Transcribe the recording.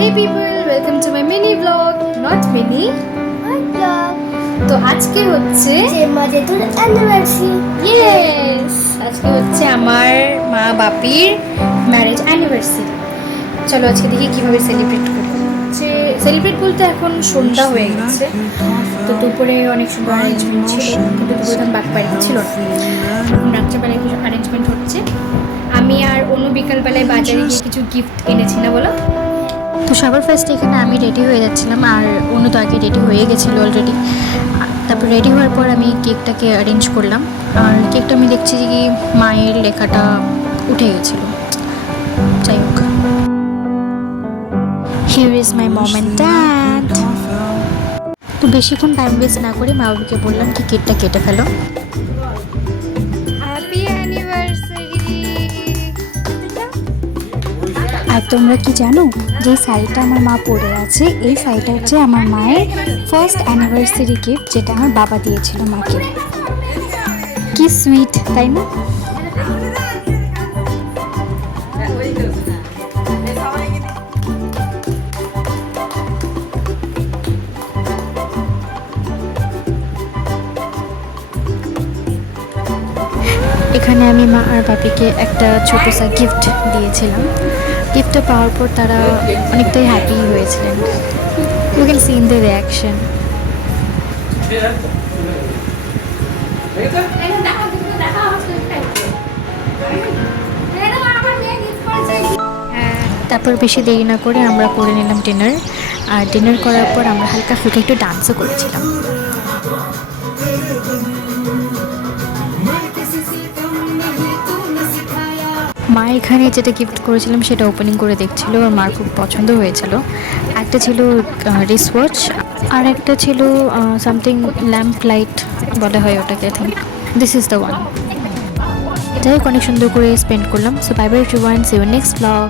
Hey people, welcome to my mini vlog. Not mini. তো আজকে হচ্ছে মাদের অ্যানিভার্সারি। ইয়েস, আজকে হচ্ছে আমার মা বাপির ম্যারেজ অ্যানিভার্সারি। চলো আজকে দেখি কিভাবে সেলিব্রেট করি। সেলিব্রেট বলতে এখন সন্ধ্যা হয়ে গেছে, তো দুপুরে অনেক সুন্দর অ্যারেঞ্জমেন্ট ছিল, কিন্তু দুপুরে তখন বাকি বাড়িতে ছিল না। এখন রাত্রেবেলায় কিছু অ্যারেঞ্জমেন্ট হচ্ছে। আমি আর অন্য বিকালবেলায় বাজারে গিয়ে কিছু গিফট এনেছি না বলো। তো সবার ফার্স্টে এখানে আমি রেডি হয়ে যাচ্ছিলাম, আর অন্য তো আগে রেডি হয়ে গেছিলো অলরেডি। তারপর রেডি হওয়ার পর আমি কেকটাকে অ্যারেঞ্জ করলাম, আর কেকটা আমি দেখছি যে কি মায়ের লেখাটা উঠে গেছিলো। যাই হোক, here is my mom and dad. তো বেশিক্ষণ টাইম ওয়েস্ট না করে মা বাবাকে বললাম কি কেকটা কেটে ফেলো। Happy anniversary. আর তোমরা কি জানো, যে শাড়িটা আমার মা পরে আছে, এই শাড়িটা হচ্ছে আমার মায়ের ফার্স্ট অ্যানিভার্সারি গিফট, যেটা আমার বাবা দিয়েছিল মাকে। কি সুইট, তাই না? এখানে আমি মা আর বাপিকে একটা ছোট সা গিফট দিয়েছিলাম। গিফটটা পাওয়ার পর তারা অনেকটাই হ্যাপি হয়েছিলেন। You can see in the reaction. তারপর বেশি দেরি না করে আমরা করে নিলাম ডিনার, আর ডিনার করার পর আমরা হালকা ফুলকা একটু ডান্সও করেছিলাম। মা এখানে যেটা গিফট করেছিলাম সেটা ওপেনিং করে দেখছিল, আর মার খুব পছন্দ হয়েছিল। একটা ছিল রিস ওয়াচ, আর একটা ছিল সামথিং ল্যাম্প লাইট বলা হয় ওটাকে। I think this is the one. যাই হোক, অনেক সুন্দর করে স্পেন্ড করলাম। So bye bye everyone, see you next blog.